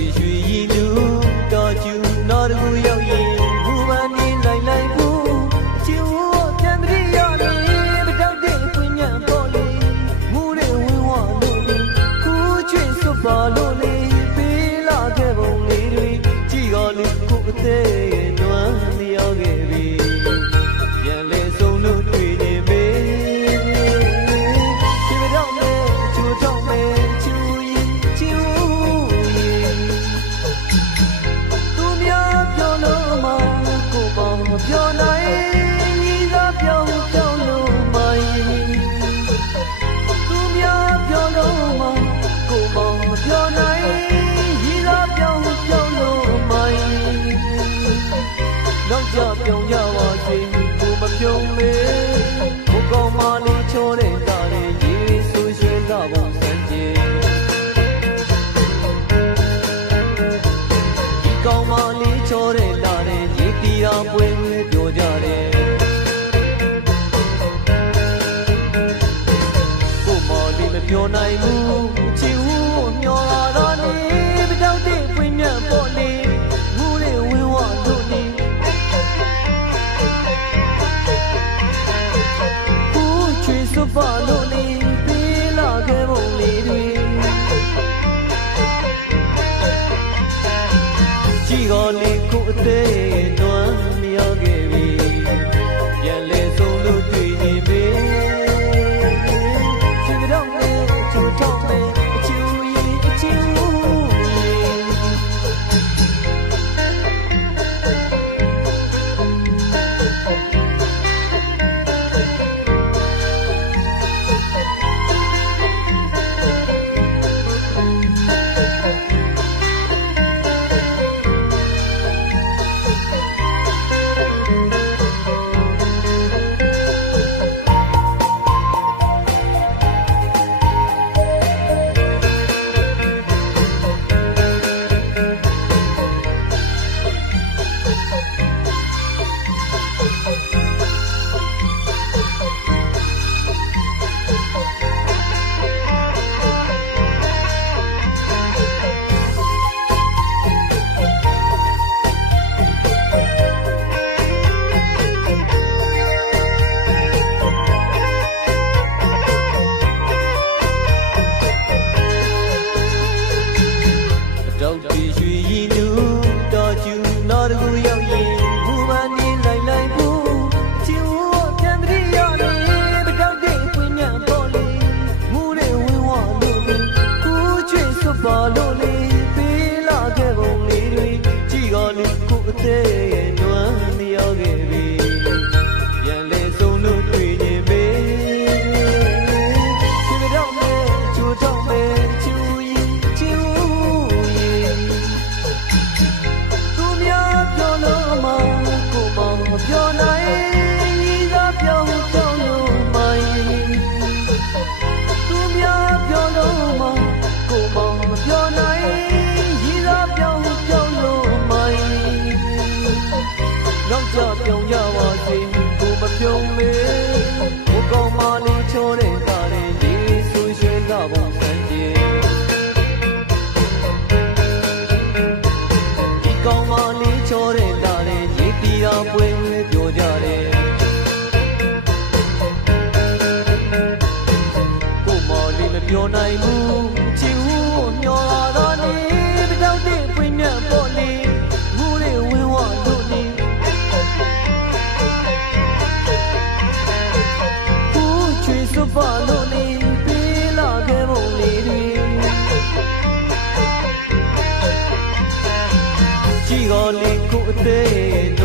一曲一鸣。 မျောနိုင်မှုချီဦးမျောတော်နေပတောက်တဲ့ပွင့်မြတ်ပေါ်လေငူးတဲ့ဝင်းဝတို့နေကိုချွေစွပါလို့နေပေးလာခဲ့ပုံလေးတွေကြည်တော်လေးကိုအသေး day